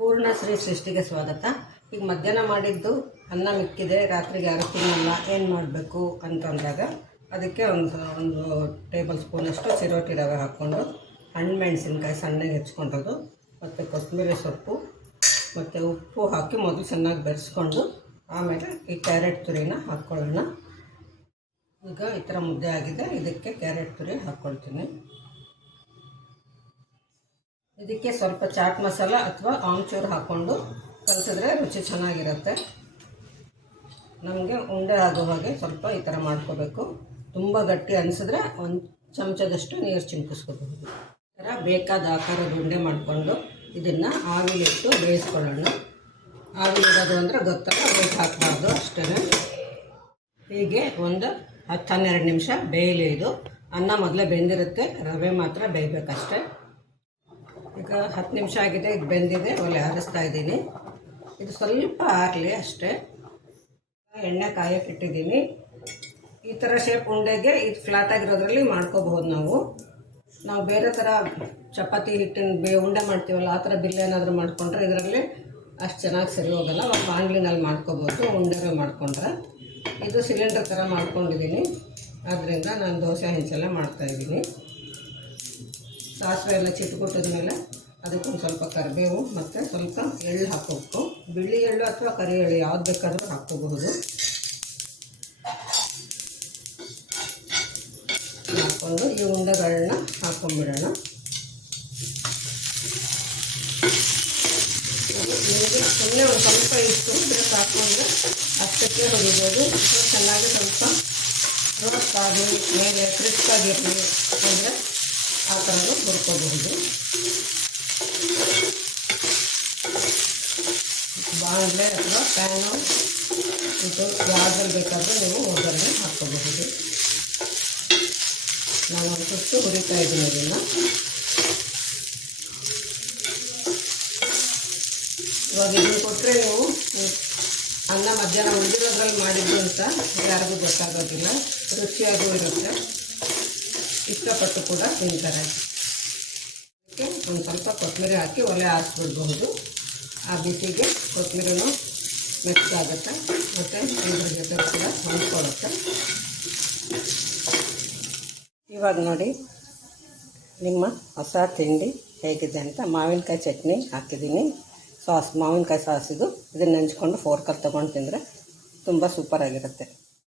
ಪೂರ್ಣ ಶ್ರೀ ಸೃಷ್ಟಿಗೆ ಸ್ವಾಗತ. ಈಗ ಮಧ್ಯಾಹ್ನ ಮಾಡಿದ್ದು ಅನ್ನ ಮಿಕ್ಕಿದೆ, ರಾತ್ರಿಗೆ ಯಾರು ತಿನ್ನಲ್ಲ, ಏನು ಮಾಡಬೇಕು ಅಂತಂದಾಗ ಅದಕ್ಕೆ ಒಂದು ಒಂದು ಟೇಬಲ್ ಸ್ಪೂನಷ್ಟು ಚಿರೋಟಿ ರವೆ ಹಾಕ್ಕೊಂಡು, ಹಣ್ಣು ಮೆಣಸಿನ್ಕಾಯಿ ಸಣ್ಣಗೆ ಹೆಚ್ಕೊಂಡದು ಮತ್ತು ಕೊತ್ತಂಬರಿ ಸೊಪ್ಪು, ಮತ್ತು ಉಪ್ಪು ಹಾಕಿ ಮೊದಲು ಚೆನ್ನಾಗಿ ಬೆರೆಸ್ಕೊಂಡು, ಆಮೇಲೆ ಈ ಕ್ಯಾರೆಟ್ ತುರಿನ ಹಾಕ್ಕೊಳ್ಳೋಣ ಈಗ ಈ ಥರ ಮುದ್ದೆ ಆಗಿದೆ, ಇದಕ್ಕೆ ಕ್ಯಾರೆಟ್ ತುರಿ ಹಾಕ್ಕೊಳ್ತೀನಿ ಇದಕ್ಕೆ ಸ್ವಲ್ಪ ಚಾಟ್ ಮಸಾಲ ಅಥವಾ ಆಮ್ಚೂರ್ ಹಾಕ್ಕೊಂಡು ಕಲಸಿದ್ರೆ ರುಚಿ ಚೆನ್ನಾಗಿರುತ್ತೆ. ನಮಗೆ ಉಂಡೆ ಆಗೋ ಹಾಗೆ ಸ್ವಲ್ಪ ಈ ಥರ ಮಾಡ್ಕೋಬೇಕು. ತುಂಬ ಗಟ್ಟಿ ಅನಿಸಿದ್ರೆ ಒಂದು ಚಮಚದಷ್ಟು ನೀರು ಚಿಮ್ಕಿಸ್ಕೋಬಹುದು. ಈ ಥರ ಬೇಕಾದ ಆಕಾರದ ಉಂಡೆ ಮಾಡಿಕೊಂಡು ಇದನ್ನು ಆವಿಲಿಟ್ಟು ಬೇಯಿಸ್ಕೊಳ್ಳೋಣ. ಆವಿಲಿಡೋದು ಅಂದರೆ ಗೊತ್ತಲ್ಲ ಬೇಕು ಹಾಕಬಾರ್ದು ಅಷ್ಟೇ ಹೀಗೆ ಒಂದು ಹತ್ತು ಹನ್ನೆರಡು ನಿಮಿಷ ಬೇಯಲಿ ಇದು. ಅನ್ನ ಮೊದಲೇ ಬೆಂದಿರುತ್ತೆ, ರವೆ ಮಾತ್ರ ಬೇಯಬೇಕಷ್ಟೇ. ಈಗ ಹತ್ತು ನಿಮಿಷ ಆಗಿದೆ, ಇದು ಬೆಂದಿದೆ, ಒಲೆ ಆರಿಸ್ತಾ ಇದ್ದೀನಿ. ಇದು ಸ್ವಲ್ಪ ಆರಲಿ ಅಷ್ಟೇ. ಎಣ್ಣೆ ಕಾಯಕ್ಕೆ ಇಟ್ಟಿದ್ದೀನಿ. ಈ ಥರ ಶೇಪ್ ಉಂಡೆಗೆ ಇದು ಫ್ಲಾಟ್ ಆಗಿರೋದ್ರಲ್ಲಿ ಮಾಡ್ಕೋಬಹುದು ನಾವು. ನಾವು ಬೇರೆ ಥರ ಚಪಾತಿ ಹಿಟ್ಟಿನ ಬೇ ಉಂಡೆ ಮಾಡ್ತೀವಲ್ಲ, ಆ ಥರ ಬಿಲ್ ಏನಾದರೂ ಮಾಡಿಕೊಂಡ್ರೆ ಇದರಲ್ಲಿ ಅಷ್ಟು ಚೆನ್ನಾಗಿ ಸರಿ ಹೋಗಲ್ಲ. ಒಂದು ಬಾಂಡ್ಲಿನಲ್ಲಿ ಮಾಡ್ಕೋಬೋದು ಉಂಡೆಗಳು ಮಾಡ್ಕೊಂಡ್ರೆ. ಇದು ಸಿಲಿಂಡರ್ ಥರ ಮಾಡ್ಕೊಂಡಿದ್ದೀನಿ. ಆದ್ದರಿಂದ ನಾನು ದೋಸೆ ಹೆಂಚೆಲ್ಲ ಮಾಡ್ತಾಯಿದ್ದೀನಿ ಸಾಸಿವೆ ಎಲ್ಲ ಚಿಟ್ಕೊಟ್ಟಿದ ಮೇಲೆ ಅದಕ್ಕೊಂದು ಸ್ವಲ್ಪ ಕರಿಬೇವು ಮತ್ತು ಸ್ವಲ್ಪ ಎಳ್ಳು ಹಾಕೋಬೇಕು. ಬಿಳಿ ಎಳ್ಳು ಅಥವಾ ಕರಿ ಎಳ್ಳು ಯಾವ್ದು ಬೇಕಾದರೂ ಹಾಕ್ಕೋಬಹುದು. ಹಾಕ್ಕೊಂಡು ಈ ಉಂಡೆಗಳನ್ನ ಹಾಕೊಂಡ್ಬಿಡೋಣ. ನಿಮಗೆ ಸುಮ್ಮನೆ ಒಂದು ಸ್ವಲ್ಪ ಇಷ್ಟು ಸಾಕು ಅಂದರೆ ಅಷ್ಟಕ್ಕೆ ಹೊಡಿಬೋದು. ಚೆನ್ನಾಗಿ ಸ್ವಲ್ಪ ರೋಸ್ಟ್ ಆಗಲಿ ಮೇಲೆ ಕ್ರಿಸ್ಪ್ ಆಗಿರಲಿ ಅಂದರೆ ಥರನೂ ಹುರ್ಕೋಬಹುದು. ಬಾಣಲೆ ಅಥವಾ ಪ್ಯಾನು ಇದು ಯಾವುದ್ರಲ್ಲಿ ಬೇಕಾದರೂ ನೀವು ಒಗ್ಗರಣೆ ಹಾಕ್ಕೋಬಹುದು. ನಾನು ಒಂದು ಸುತ್ತು ಹುರಿತಾ ಇದ್ದೀನಿ ಅದನ್ನು. ಇವಾಗ ಇದನ್ನು ಕೊಟ್ಟರೆ ನೀವು ಅನ್ನ ಮಧ್ಯಾಹ್ನ ಉಳಿದಿರೋದ್ರಲ್ಲಿ ಮಾಡಿದ್ದು ಅಂತ ಯಾರಿಗೂ ಗೊತ್ತಾಗೋದಿಲ್ಲ. ರುಚಿಯಾಗೂ ಇರುತ್ತೆ. ಇಷ್ಟಪಟ್ಟು ಕೂಡ ತಿಂತಾರೆ. ಅದಕ್ಕೆ ಒಂದು ಸ್ವಲ್ಪ ಕೊತ್ತಂಬರಿ ಹಾಕಿ ಒಲೆ ಹಾಕ್ಬಿಡ್ಬಹುದು. ಆ ಬಿಸಿಗೆ ಕೊತ್ತಂಬರಿನೂ ಮೆಚ್ಚಾಗುತ್ತೆ ಮತ್ತು ಇದ್ರ ಜೊತೆ ಕೂಡ ಇವಾಗ ನೋಡಿ ನಿಮ್ಮ ಹೊಸ ತಿಂಡಿ ಹೇಗಿದೆ ಅಂತ. ಮಾವಿನಕಾಯಿ ಚಟ್ನಿ ಹಾಕಿದ್ದೀನಿ. ಸಾಸ್ ಮಾವಿನಕಾಯಿ ಸಾಸ್ ಇದು ಇದನ್ನು ನೆಂಚ್ಕೊಂಡು ಫೋರ್ಕಲ್ಲಿ ತೊಗೊಂಡು ತಿಂದರೆ ತುಂಬ ಸೂಪರಾಗಿರುತ್ತೆ